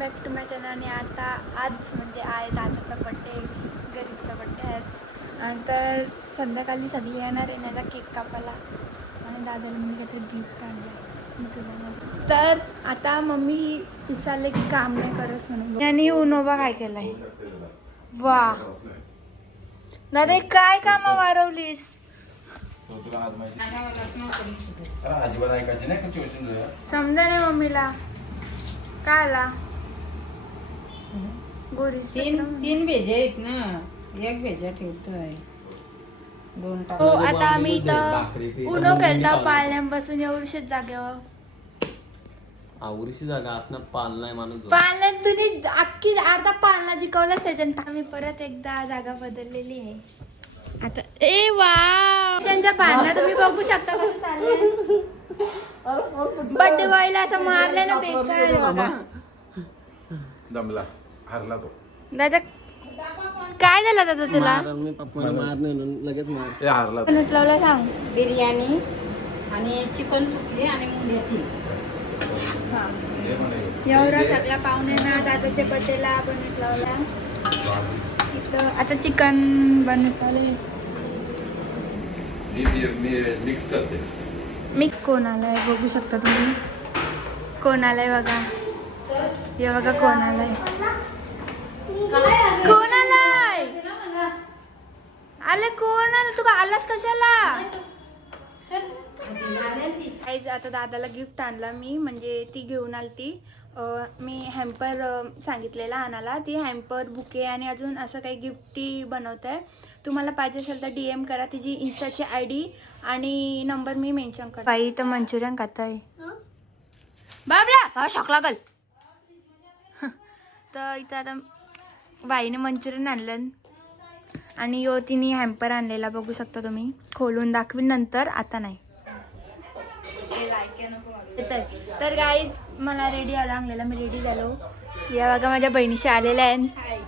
Back to my channel. आणि आता आज म्हणजे आहे दादाचा बड्डे, गरीबचा बड्डे आहेच. आणि तर संध्याकाळी सगळी येणार आहे माझा केक कापायला. आणि दादाला मी काहीतरी गिफ्ट आणलं. तर आता मम्मी विचारले की काम नाही करस म्हणून. आणि उनोबा काय केलाय. वा दादा काय काम वारवलीस. समजा नाही मम्मीला काय आला. गोरीस तीन भेजे आहेत ना, एक भेजा ठेवतोय. हो आता आम्ही इथं उनो खेळता पाळण्यापासून एवढीशीच जागेवर. आवडीची जागा असणार पालना माणूस. पाळण्यात तुम्ही अख्खी अर्धा पाळणा जिंकवलाच त्याच्यात. आम्ही परत एकदा जागा बदललेली आहे आता. ए वा त्यांच्या पाळणा तुम्ही बघू शकता कसं चाललंय. बड्डे बॉयला असं मारलंय ना बेकार बघा. दमला हरला तो. दादा काय झालं दादा तुला. मी पप्पाला मारणे लगेच मार. हरला लावला सांग. बिर्याणी आणि चिकन सुकली आणि मुंड्याची. एवढा सगळा पाहुण्यांना दादाच्या बड्डेला बनवत लावला. इथं आता चिकन बनवत आले. मिक्स करते. मिक्स कोण आलाय बघू शकता तुम्ही. कोण आलाय बघा. हे बघा कोण आलाय. कोण आलाय. आले कोण आलं. तू आलास कशाला. आता दादाला गिफ्ट आणला मी, म्हणजे ती घेऊन आली ती. मी हॅम्पर सांगितलेला आणायला. ती हॅम्पर बुके आणि अजून असं काही गिफ्टी बनवत आहे. तुम्हाला पाहिजे असेल तर DM करा. तिची इंस्टाची ID आणि नंबर मी मेन्शन करते. बाई इथं मंचुरियन खात आहे बाबला शॉक लागल. तर इथं आता बाईने मंचुरियन आणलं आणि यो तिने हॅम्पर आणलेला बघू शकता तुम्ही. खोलून दाखवीन नंतर, आता नाही. तर गाईज मला रेडी व्हायला लागलेला. मी रेडी झालो. या बघा माझ्या बहिणीशी आलेल्या आहे.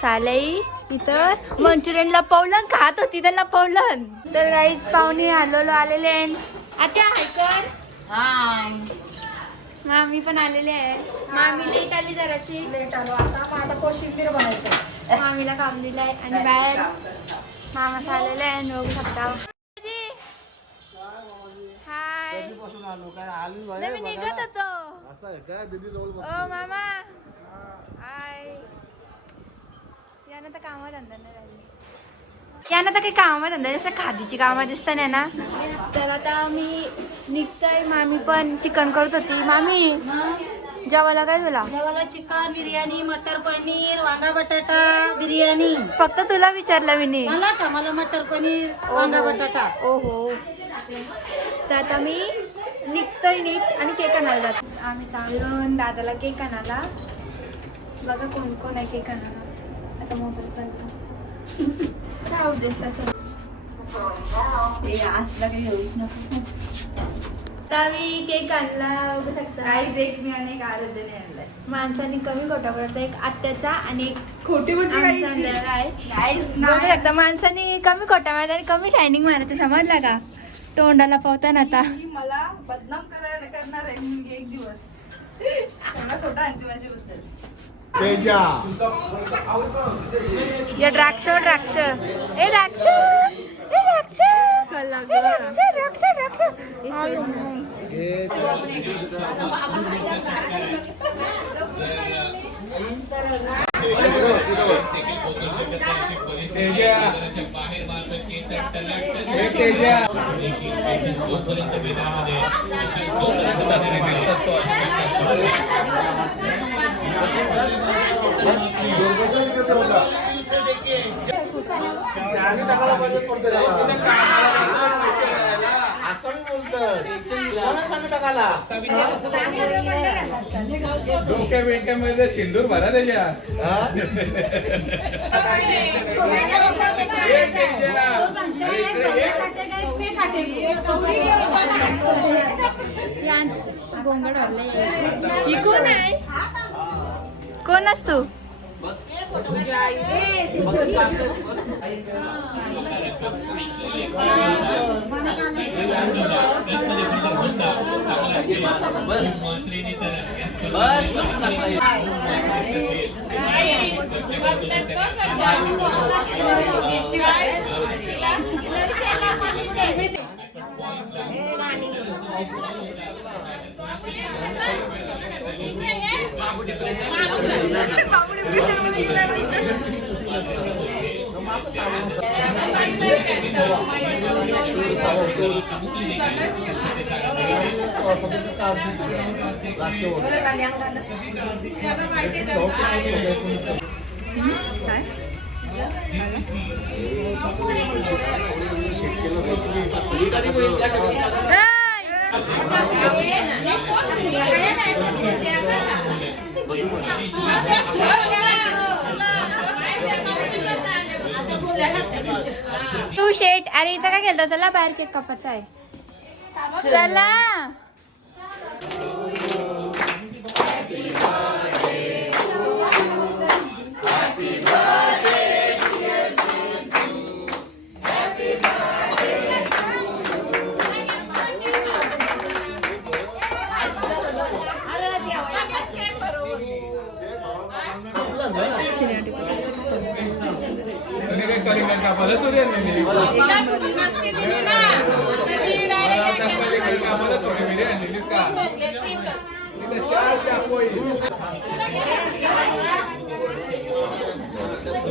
सालई इथं मंचुरियन लपवलं खात होती तर लपवलं. तर गाईज पाहुणे आलेले आहे. आता ऐकर मामी पण आलेले आहे. मामी लेट आली जराशी. लेट आलो आता कोशिंबीर बनवतो. मामीला काम दिलं आहे आणि बाहेर मामास आलेले आहे बघू शकता. हाय मी निघत होतो. ओ मामा हाय. यानं तर कामात धंदा नाही राहिली. यानं तर काही कामात धंदा जसं खादीची कामं दिसत नाही ना. तर आता मी निघतोय. मामी पण चिकन करत होती. मामी जेवायला काय तुला. जेवायला चिकन बिर्याणी, मटर पनीर, वांगा बटाटा बिर्याणी. फक्त तुला विचारलं मी. मला मटर पनीर, वांगा बटाटा. ओहो. तर आता मी निघतोय नीट आणि केक आणायला जातो. आम्ही चाललो दादाला केक आणायला. बघा कोण कोण आहे केक आणायला. आता मोबाईल पण राहू दे तसं. हे असलं काही होऊच नको. आता मी केक आणला बघू शकता. एक मी आणि एक आराध्याने आणलाय. माणसाने कमी खोटा बोलायचा. एक आत्याचा आणि एक खोटी बुद्धी आणलेला आहे. बघू शकता माणसाने कमी खोटा मारायचा आणि कमी शायनिंग मारायचं. समजला का तोंडाला पावताना. आता मला बदनाम करणार आहे मुलगी एक दिवस. त्यांना खोटा आणते माझ्याबद्दल. या द्राक्ष ए द्राक्ष ए द्राक्ष डोक्या बिंक्यामध्ये सिंदूर भरा त्याच्या. गोंगड वाढले. कोण आहे. कोण असतो. बस तू शेट, अरे इथं काय केलं? चला बाहेर केक कापायचा आहे. चला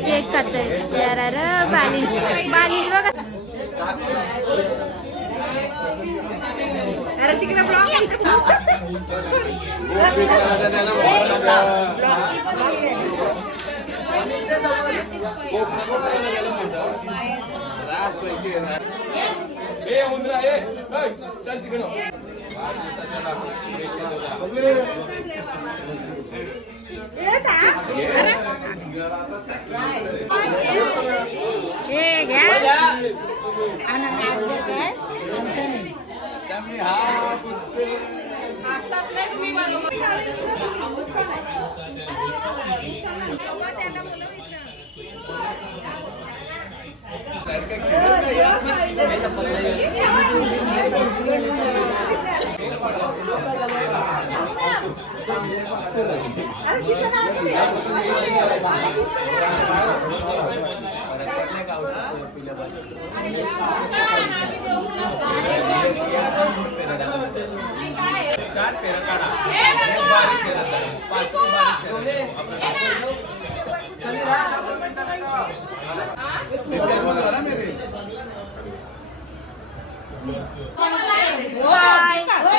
केक खातोय यार. बालिश बालिश बघा. अरे तिकडे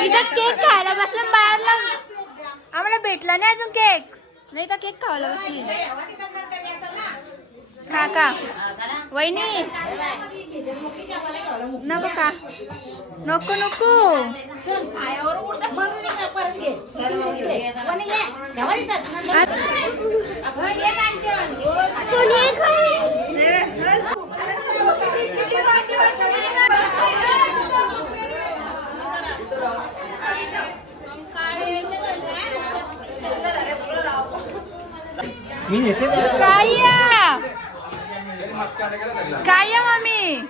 इथं केक खायला बसलं बाहेरला. आम्हाला भेटला नाही अजून केक. नाही तर केक खायला बसली. खा का वहिनी? नको का? नको नको. काय मम्मी?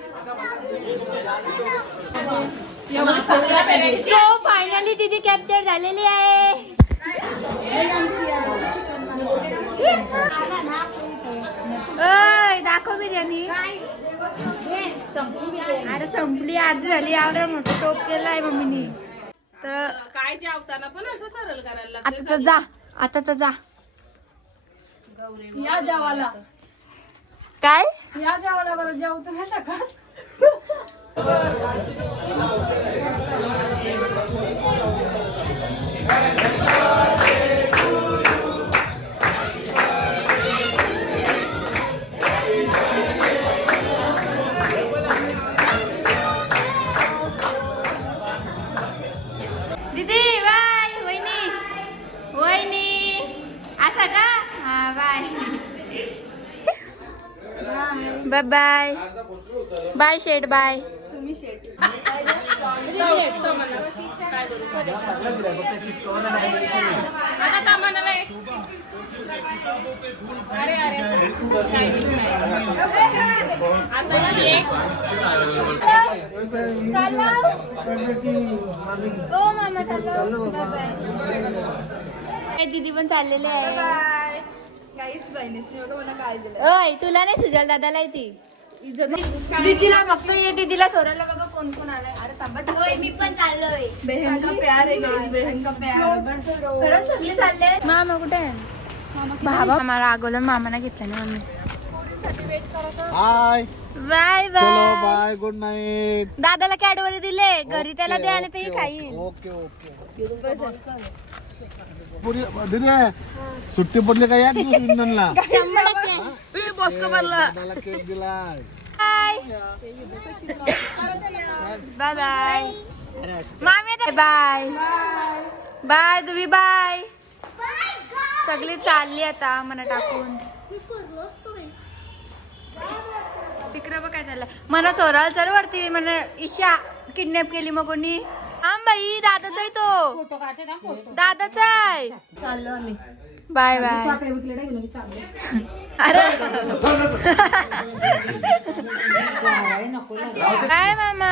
तो फायनली दीदी कॅप्चर झालेली आहे. ओय दाखव बिर्याणी. अरे संपली, अर्धी झाली. आवडा मोठं टोप केलाय मम्मीनी. तर काय जेवताना पण असं सरळ करायला आता तर जा, आता तर जा. या जेवायला, काय या जेवायला बरं जेवतो ना सकाळ. दीदी बाय. वहिनी वहिनी असा का? हा बाय बाय बाय बाय शेट बाय. ओ मामा चाललो. Bye bye. दीदी पण चाललेले आहे. काहीच बहिणीसनी बघा मला काय दिलं. ओय तुला नाही सुजल दादाला ती दीदीला बघतो ये दीदीला सोराला बघा कोण कोण आलाय. अरे थांबा मी पण चाललोय. बहन का प्यार आहे guys, बहन का प्यार. बस खरंच सगळे चालले. मामा कुठे आहे? बाबा मला आगोला मामाना घेतलं नाही मम्मी. हाय बाय चलो बाय. बाय गुड नाईट दादाला कॅडबरी दिले घरी त्याला द्या आणि ते खाईल. ओके ओके पुरी दीदी सुट्टी पडली का या दिवस इंधनला दादाला केक दिलाय बाय बाय मामी बाय बाय तुम्ही बाय. सगळी चालली आता मना टाकून. तिकडं बघ काय चाललंय. मना चोराला चल वरती म्हणा ईशा किडनॅप केली मग कोणी. हा बाई दादाचा आहे तो. फोटो काढते ना फोटो. दादाचा आहे. चाललो आम्ही. Bye bye. चाकरी विकले घेऊन चाललो. अरे बाय मामा.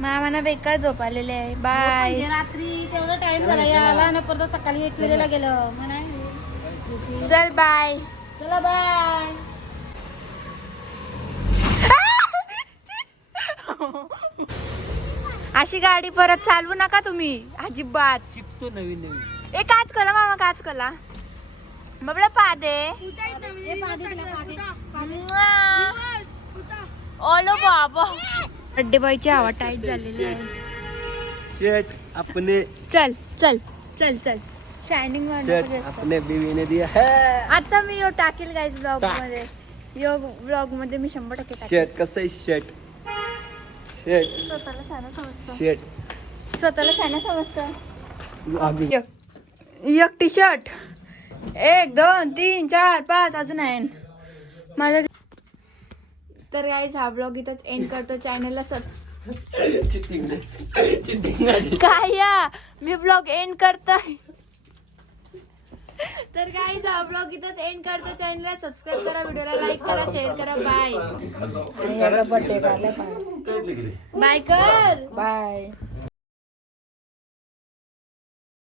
मामाना बेकार झोप आलेले आहे. बाय. म्हणजे रात्री तेवढा टाइम झाला यायला ना परत सकाळी 1 वेळेला गेलं म्हणा. चल बाय. चला बाय. अशी गाडी परत चालवू नका तुम्ही अजिबात. शिकतो नवीन नवीन. ए काच कला मामा काच कला बबला पादे ओलो बाबा. बर्थडे बॉयची हवा टाईट झालेली आहे. शेट अपने चल चल चल चल शायनिंग शेट अपने बीवी ने दिया है. आता मी यो टाकेल गाईज ब्लॉग मध्ये. यो ब्लॉग मध्ये मी 100% टाकेल. शेट कसं आहे शेट शेट स्वतःला छान समजतं. शेट स्वतःला छान समजतं. आम्ही एक टी शर्ट 1 2 3 4 5 अजून आहे माझं. तर गाईज हा ब्लॉग इथंच एंड करतो. चॅनलला काय या मी ब्लॉग एंड करतोय. तर गाईज हा ब्लॉग इथंच एंड करतो. चॅनलला सबस्क्राईब करा, व्हिडिओला लाईक करा, शेअर करा. बाय बर्थडे झाला. बाय कर. बाय.